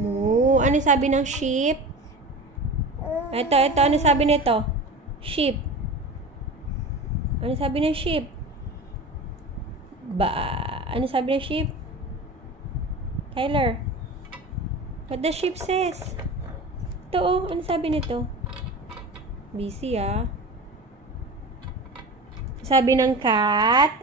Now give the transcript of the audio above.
Moo. Ano sabi ng sheep? Ito. Ano sabi nito? Sheep. Ano sabi ng sheep? Ano sabi ng sheep? Tyler. What the sheep says? Ito, ano sabi nito? Busy, ah. Sabi ng cat?